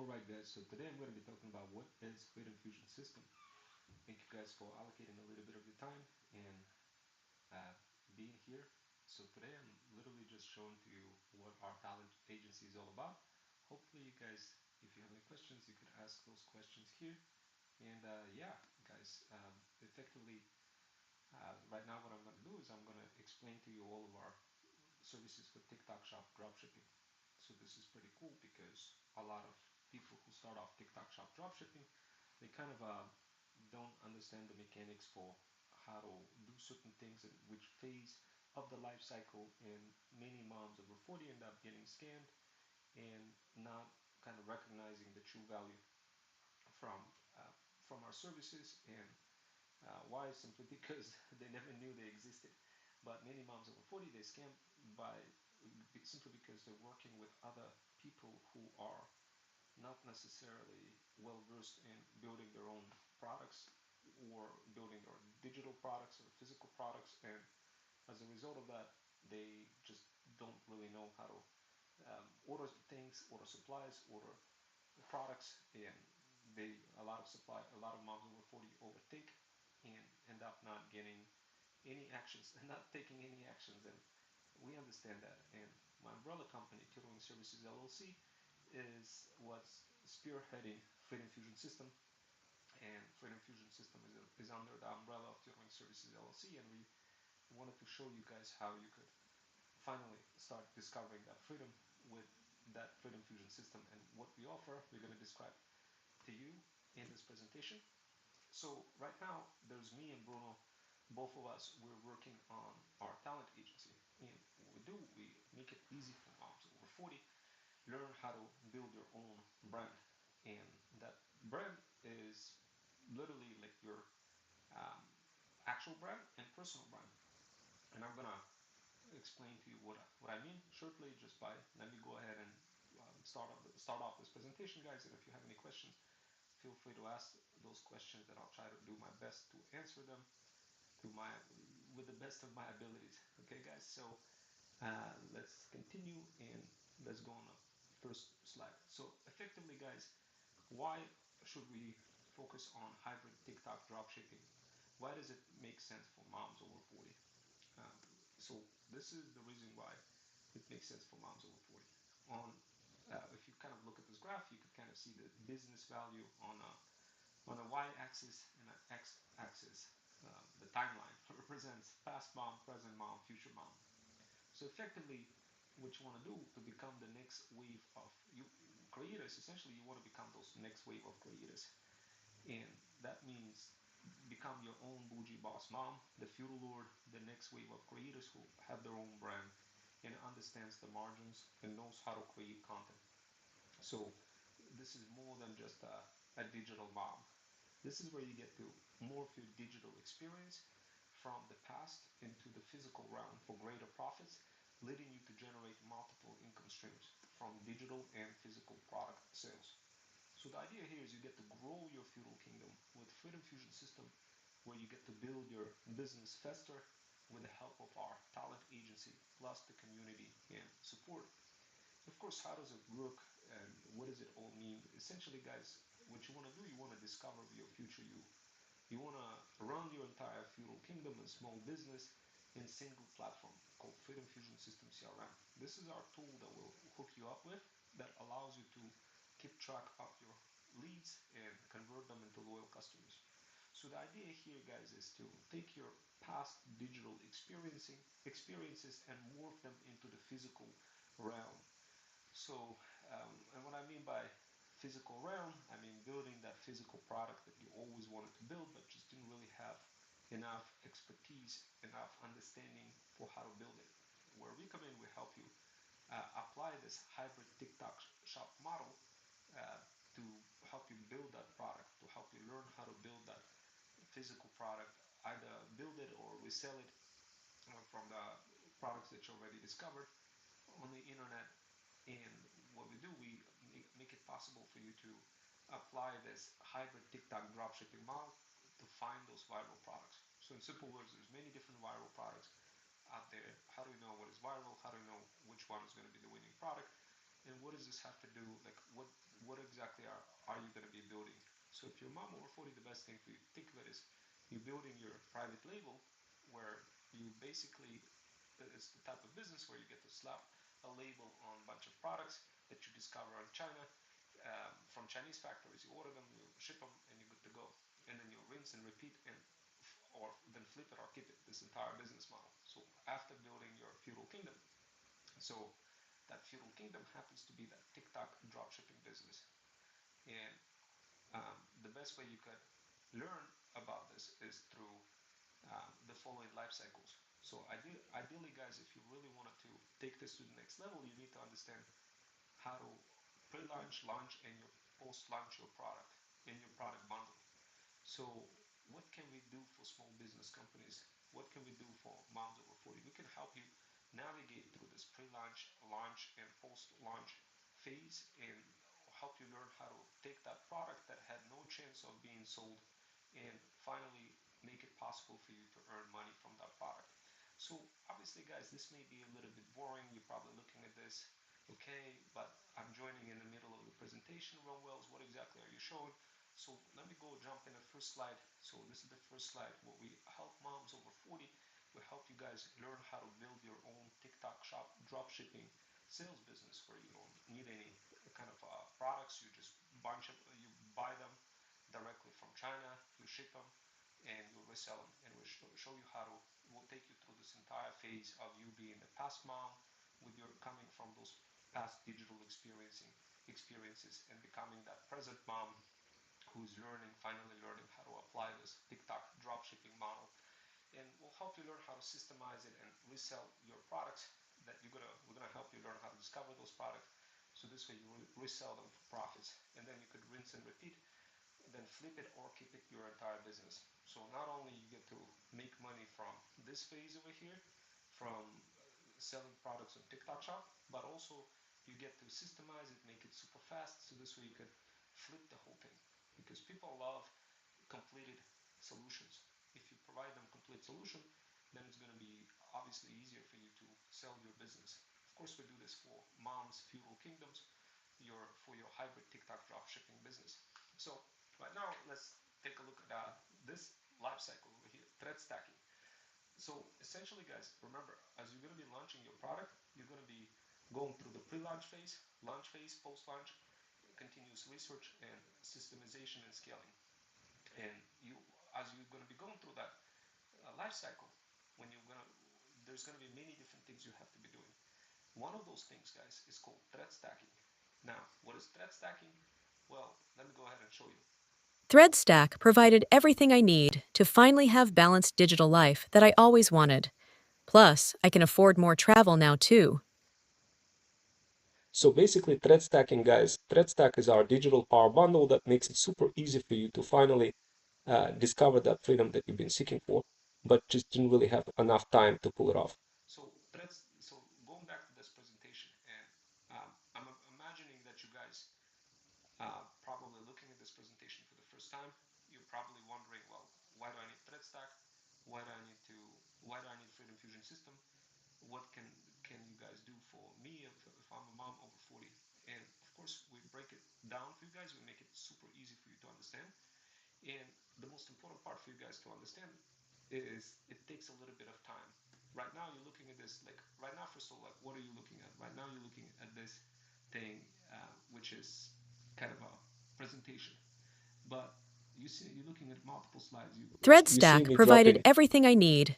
Alright guys, so today I'm going to be talking about what is Freedom Fusion System. Thank you guys for allocating a little bit of your time and uh, being here. So today I'm literally just showing to you what our talent agency is all about. Hopefully you guys, if you have any questions, you could ask those questions here. And yeah, guys, effectively, right now what I'm going to do is I'm going to explain to you all of our services for TikTok Shop dropshipping. So this is pretty cool because a lot of people who start off TikTok Shop dropshipping, they kind of don't understand the mechanics for how to do certain things and which phase of the life cycle, and many moms over 40 end up getting scammed and not kind of recognizing the true value from uh, from our services. And why? Simply because they never knew they existed. But many moms over 40, they scam by simply because they're working with other people who are not necessarily well versed in building their own products or building their digital products or physical products. And as a result of that, they just don't really know how to order things, order supplies, order products, and a lot of moms over 40 overthink and end up not getting any actions and not taking any actions. And we understand that. And my umbrella company, Tutoring Services LLC, is what's spearheading Freedom Fusion System. And Freedom Fusion System is under the umbrella of Tutoring Services LLC. And we wanted to show you guys how you could finally start discovering that freedom with that Freedom Fusion System. And what we offer, we're going to describe to you in this presentation. So right now, there's me and Bruno. Both of us, we're working on our talent agency. And what we do, we make it easy for moms over 40 learn how to build your own brand. And that brand is literally like your um, actual brand and personal brand. And I'm gonna explain to you what I mean shortly, just by let me go ahead and start off this presentation, guys. And if you have any questions, feel free to ask those questions, and I'll try to do my best to answer them to my with the best of my abilities. Okay, guys. So let's continue and let's go on the first slide. So effectively, guys, why should we focus on hybrid TikTok dropshipping? Why does it make sense for moms over 40? Um, so this is the reason why it makes sense for moms over 40. On If you kind of look at this graph, you could kind of see the business value on a y-axis and an x-axis. The timeline represents past mom, present mom, future mom. So effectively, what you want to do to become the next wave of you creators, essentially you want to become those next wave of creators. And that means become your own bougie boss mom, the feudal lord, the next wave of creators who have their own brand and understands the margins and knows how to create content. So this is more than just a digital mom. This is where you get to morph your digital experience from the past into the physical realm for greater profits, leading you to generate multiple income streams from digital and physical product sales. So the idea here is you get to grow your feudal kingdom with Freedom Fusion System, where you get to build your business faster with the help of our talent agency, plus the community and support. Of course, how does it work and what does it all mean? Essentially, guys, what you want to do, you want to discover your future you. You want to run your entire feudal kingdom and small business in a single platform called Freedom Fusion System CRM. This is our tool that will hook you up with, that allows you to keep track of your leads and convert them into loyal customers. So the idea here, guys, is to take your past digital experiences and morph them into the physical realm. So, and what I mean by physical realm, I mean building that physical product that you always wanted to build, but just didn't really have enough expertise, enough understanding for how to build it. Where we come in, we help you apply this hybrid TikTok shop model uh, to help you build that product, to help you learn how to build that physical product, either build it or resell it from the products that you already discovered on the internet. And what we do, we make it possible for you to apply this hybrid TikTok dropshipping model to find those viral products. So in simple words, there's many different viral products out there. How do we know what is viral? How do we know which one is going to be the winning product? And what does this have to do? Like, what exactly are you going to be building? So if you're mom over 40, the best thing for you to think of it is you're building your private label, where you basically, it's the type of business where you get to slap a label on a bunch of products that you discover in China, from Chinese factories. You order them, you ship them, and you're good to go. And then you rinse and repeat, and or then flip it or keep it. This entire business model. So after building your feudal kingdom, so that feudal kingdom happens to be that TikTok dropshipping business. And the best way you could learn about this is through the following life cycles. So ideally, guys, if you really wanted to take this to the next level, you need to understand how to pre-launch, launch, and your post-launch your product in your product bundle. So what can we do for small business companies? What can we do for moms over 40? We can help you navigate through this pre-launch, launch, and post-launch phase, and help you learn how to take that product that had no chance of being sold and finally make it possible for you to earn money from that product. So obviously, guys, this may be a little bit boring. You're probably looking at this, okay, but I'm joining in the middle of the presentation. Ron Wells, what exactly are you showing? So let me go jump in the first slide. So this is the first slide. What we help moms over 40. We help you guys learn how to build your own TikTok shop drop shipping sales business, where you don't need any kind of products. You just you buy them directly from China. You ship them and you resell them. And we'll show you how to. We'll take you through this entire phase of you being the past mom, with your coming from those past digital experiences and becoming that present mom who's finally learning how to apply this TikTok dropshipping model. And we'll help you learn how to systemize it and resell your products that we're gonna help you learn how to discover those products. So this way you resell them for profits. And then you could rinse and repeat, and then flip it or keep it your entire business. So not only you get to make money from this phase over here, from selling products on TikTok shop, but also you get to systemize it, make it super fast. So this way you could flip the whole thing, because people love completed solutions. If you provide them complete solution, then it's going to be obviously easier for you to sell your business. Of course, we do this for moms, feudal kingdoms, for your hybrid TikTok drop shipping business. So right now, let's take a look at this life cycle over here, thread stacking. So essentially, guys, remember, as you're going to be launching your product, you're going to be going through the pre-launch phase, launch phase, post-launch, continuous research, and systemization and scaling. And as you're going to be going through that life cycle, there's going to be many different things you have to be doing. One of those things, guys, is called thread stacking. Now, what is thread stacking? Well, let me go ahead and show you. ThreadStack provided everything I need to finally have balanced digital life that I always wanted. Plus, I can afford more travel now too. So basically, thread stacking, guys, thread stack is our digital power bundle that makes it super easy for you to finally discover that freedom that you've been seeking for, but just didn't really have enough time to pull it off. So going back to this presentation, and I'm imagining that you guys probably looking at this presentation for the first time. You're probably wondering, well, why do I need thread stack? Why do I need to? Why do I need Freedom Fusion system? What can you guys do for me if I'm a mom over 40? And of course, we break it down for you guys. We make it super easy for you to understand. And the most important part for you guys to understand is it takes a little bit of time. Right now, you're looking at this, like, right now, first of all, like, what are you looking at? Right now, you're looking at this thing, which is kind of a presentation. But you're looking at multiple slides. You see ThreadStack me provided dropping everything I need.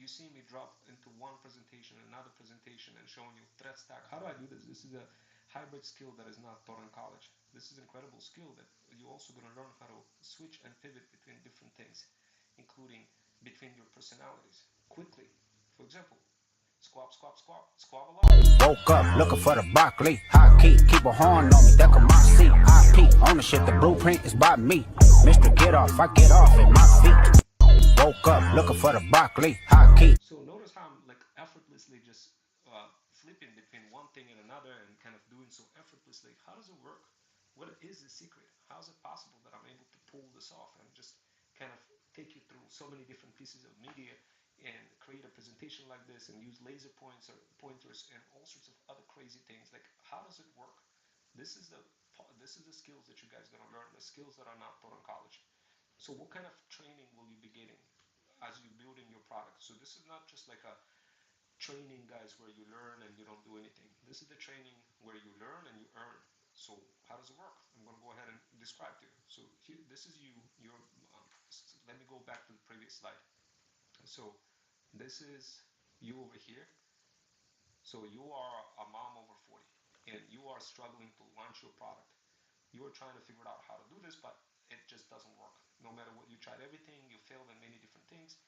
you see me drop into one presentation, another presentation, and showing you thread stack. How do I do this? This is a hybrid skill that is not taught in college. This is an incredible skill that you're also going to learn how to switch and pivot between different things, including between your personalities quickly. For example, squab a lot. Woke up looking for the broccoli. High key, keep a horn on me, duck on my seat. IP, ownership, the blueprint is by me. Mr. Get Off, I get off at my feet. Woke up looking for the broccoli. High key. So notice how I'm like effortlessly just flipping between one thing and another and kind of doing so effortlessly. How does it work? What is the secret? How is it possible that I'm able to pull this off and just kind of take you through so many different pieces of media and create a presentation like this and use laser points or pointers and all sorts of other crazy things. Like, how does it work? This is the skills that you guys are gonna learn, the skills that are not taught in college. So what kind of training will you be getting as you building your product? So this is not just like a training, guys, where you learn and you don't do anything. This is the training where you learn and you earn. So how does it work? I'm going to go ahead and describe to you. So here, this is you. Let me go back to the previous slide. So this is you over here. So you are a mom over 40, and you are struggling to launch your product. You are trying to figure out how to do this, but it just doesn't work. No matter what, you tried everything, you failed in many different things,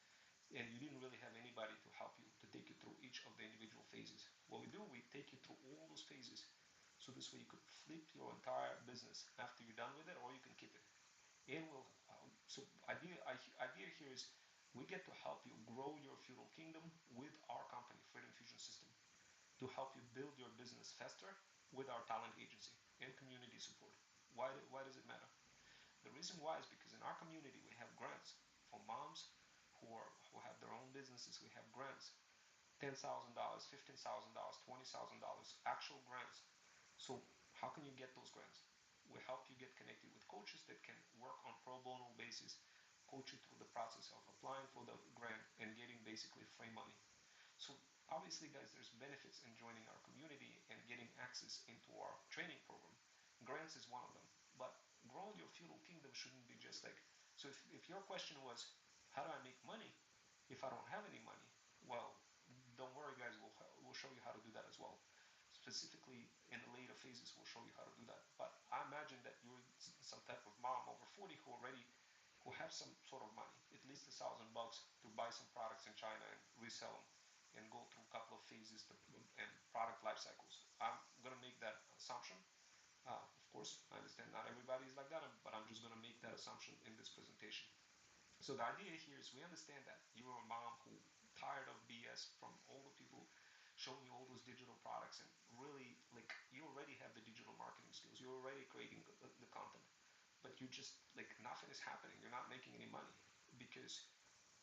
and you didn't really have anybody to help you, to take you through each of the individual phases. What we do, we take you through all those phases, so this way you could flip your entire business after you're done with it, or you can keep it. And we'll, so idea here is we get to help you grow your feudal kingdom with our company, Freedom Fusion System, to help you build your business faster with our talent agency and community support. Why does it matter? The reason why is because in our community we have grants for moms who have their own businesses. We have grants, $10,000, $15,000, $20,000, actual grants. So how can you get those grants? We help you get connected with coaches that can work on pro bono basis, coach you through the process of applying for the grant and getting basically free money. So obviously, guys, there's benefits in joining our community and getting access into our training program. Grants is one of them. But growing your feudal kingdom shouldn't be just like, so if your question was, how do I make money if I don't have any money? Well, don't worry, guys, we'll show you how to do that as well. Specifically in the later phases, we'll show you how to do that. But I imagine that you're some type of mom over 40 who have some sort of money, at least $1,000 to buy some products in China and resell them and go through a couple of phases and product life cycles. I'm going to make that assumption. Of course, I understand not everybody is like that, but I'm just going to make that assumption in this presentation. So the idea here is we understand that you're a mom who tired of BS from all the people showing you all those digital products, and really, like, you already have the digital marketing skills. You're already creating the content, but you just, like, nothing is happening. You're not making any money because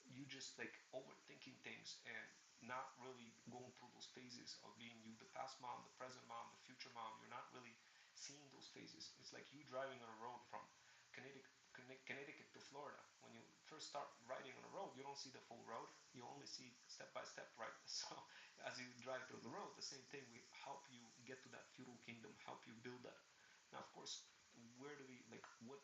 you just, like, overthinking things and not really going through those phases of being you, the past mom, the present mom, the future mom. You're not really seeing those phases. It's like you driving on a road from Connecticut to Florida. When you first start riding on a road, you don't see the full road. You only see step by step, right? So as you drive through the road, the same thing. We help you get to that feudal kingdom, help you build that. Now, of course, where do we, like, what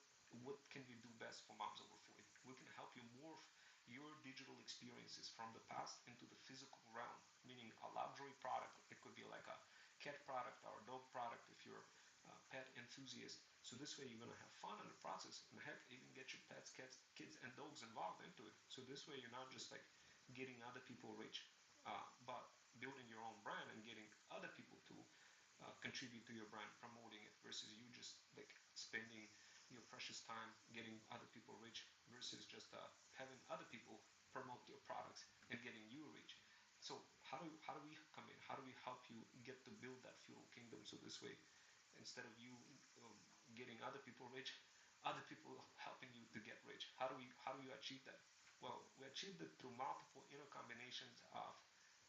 can we do best for moms over 40? We can help you morph your digital experiences from the past into the physical realm, meaning a luxury product. It could be like a cat product or a dog product if you're a pet enthusiast. So this way you're going to have fun in the process, and heck, even get your pets, cats, kids, and dogs involved into it. So this way you're not just like getting other people rich, but building your own brand and getting other people to contribute to your brand, promoting it, versus you just like spending your precious time getting other people rich versus just having other people promote your products and getting you rich. So how do we come in? How do we help you get to build that feudal kingdom? So this way, instead of you getting other people rich, other people helping you to get rich. How do you achieve that? Well, we achieve it through multiple combinations of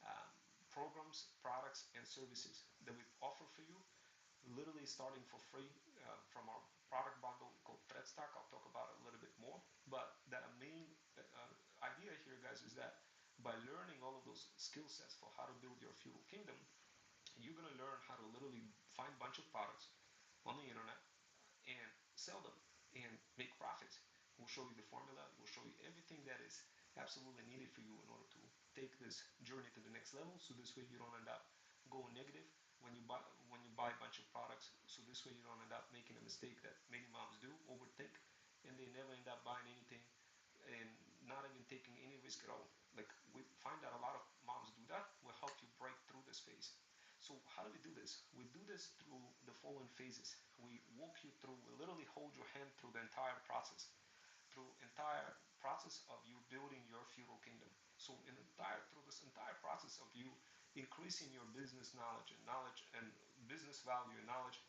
um, programs, products, and services that we offer for you, literally starting for free from our product bundle called ThreadStack. I'll talk about it a little bit more. But the main idea here, guys, is that by learning all of those skill sets for how to build your feudal kingdom, you're going to learn how to literally find a bunch of products on the internet and sell them and make profits. We'll show you the formula. We'll show you everything that is absolutely needed for you in order to take this journey to the next level. So this way you don't end up going negative when you buy a bunch of products. So this way you don't end up making a mistake that many moms do, overthink, and they never end up buying anything and not even taking any risk at all. Like, we find that a lot of moms do that. We'll help you break through this phase. So how do we do this? We do this through the following phases. We walk you through, we literally hold your hand through the entire process, of you building your feudal kingdom. So through this entire process of you increasing your business knowledge and business value and knowledge,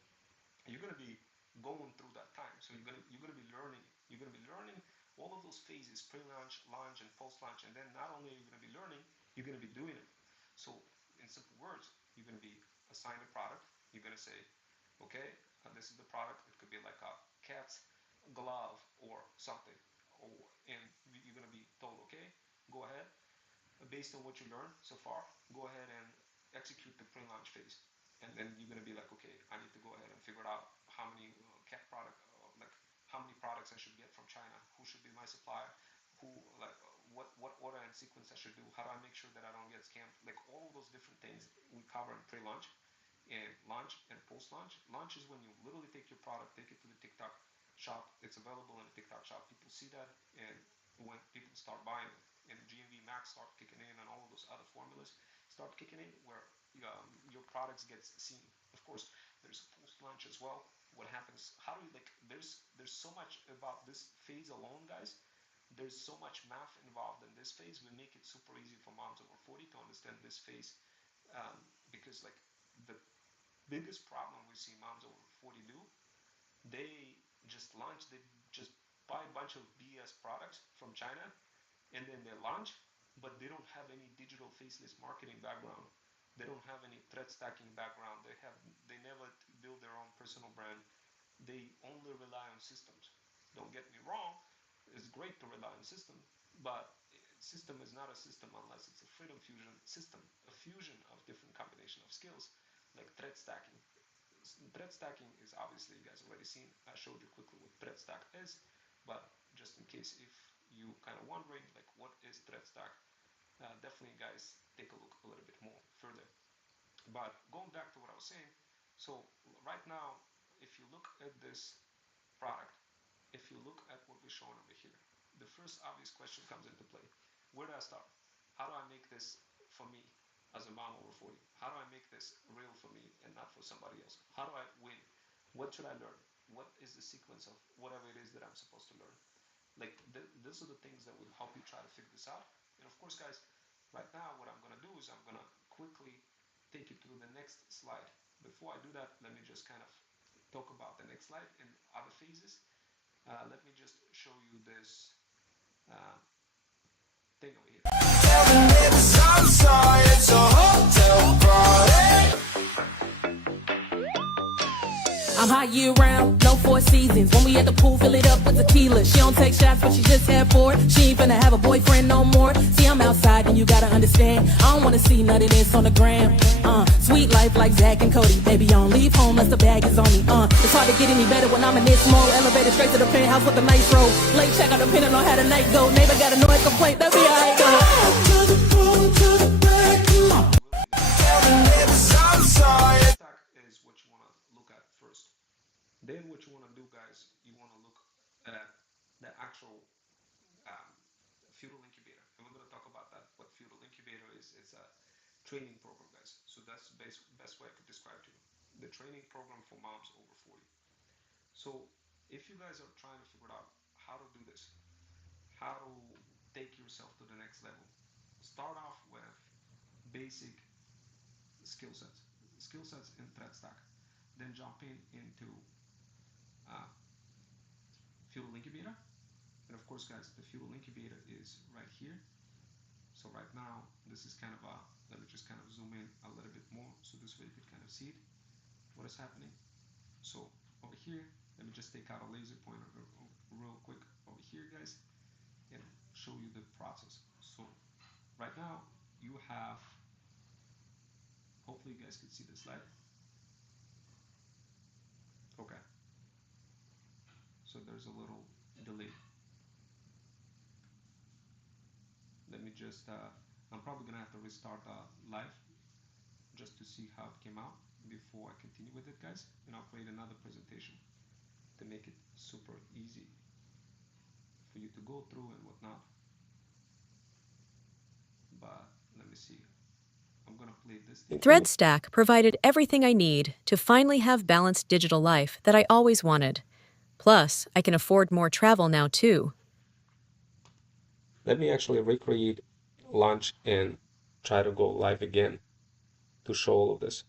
you're going to be going through that time. So you're going to be learning. You're going to be learning all of those phases, pre-launch, launch, and post-launch. And then not only are you going to be learning, you're going to be doing it. So in simple words, you're going to be assigned a product. You're going to say, okay, this is the product. It could be like a cat's glove or something. Or, and you're going to be told, okay, go ahead, based on what you learned so far, go ahead and execute the pre-launch phase. And then you're going to be like, okay, I need to go ahead and figure out how many cat product, like how many products I should get from China, who should be my supplier, who like what order and sequence I should do, how do I make sure that I don't get scammed, like all of those different things we cover in pre-launch and launch and post-launch. Launch is when you literally take your product, take it to the TikTok shop. It's available in the TikTok shop. People see that, and when people start buying it, and GMV Max start kicking in, and all of those other formulas start kicking in, where your products gets seen. Of course, there's post-launch as well. What happens? How do you like? There's so much about this phase alone, guys. There's so much math involved in this phase. We make it super easy for moms over 40 to understand this phase, because like the biggest problem we see moms over 40 do, they just launch, they just buy a bunch of BS products from China, and then they launch, but they don't have any digital faceless marketing background. They don't have any threat stacking background. They never build their own personal brand. They only rely on systems. Don't get me wrong, it's great to rely on system, but system is not a system unless it's a freedom fusion system, a fusion of different combination of skills like threat stacking. Thread stacking is obviously, you guys already seen, I showed you quickly what thread stack is, but just in case if you kind of wondering like what is thread stack, definitely guys take a look a little bit more further. But going back to what I was saying, so right now, if you look at this product, if you look at what we're showing over here, the first obvious question comes into play. Where do I start? How do I make this for me as a mom over 40? How do I make this real for me and not for somebody else? How do I win? What should I learn? What is the sequence of whatever it is that I'm supposed to learn? Like, these are the things that will help you try to figure this out. And of course, guys, right now, what I'm going to do is I'm going to quickly take you through the next slide. Before I do that, let me just kind of talk about the next slide and other phases. Let me just show you this uh, thing over here. I'm hot year round, no four seasons. When we at the pool, fill it up with tequila. She don't take shots, but she just had four. She ain't finna have a boyfriend no more. See, I'm outside, and you gotta understand. I don't wanna see none of this on the gram. Sweet life like Zach and Cody. Baby, you don't leave home unless the bag is on me. It's hard to get any better when I'm in this mode. Elevated straight to the penthouse with a nice road. Late check out depending on how the night go. Neighbor got a noise complaint, that's how I go. Stack is what you want to look at first. Then what you want to do, guys, you want to look at the actual um, feudal incubator, and we're going to talk about that. What feudal incubator is? It's a training program, guys. So that's the best way I could describe to you. The training program for moms over 40. So if you guys are trying to figure out how to do this, how to take yourself to the next level, start off with basic skill sets in thread stack, then jump into uh, feudal incubator. And of course, guys, the feudal incubator is right here. So right now, this is kind of a, let me just kind of zoom in a little bit more so this way you could kind of see it, what is happening. So over here, let me just take out a laser pointer real quick over here, guys, and show you the process. So right now, you have, hopefully you guys can see the slide. Okay, so there's a little delay. Let me just, I'm probably gonna have to restart live just to see how it came out before I continue with it, guys. And I'll create another presentation to make it super easy for you to go through and whatnot. But let me see. I'm gonna play this thing. ThreadStack provided everything I need to finally have balanced digital life that I always wanted. Plus, I can afford more travel now too. Let me actually recreate launch and try to go live again to show all of this.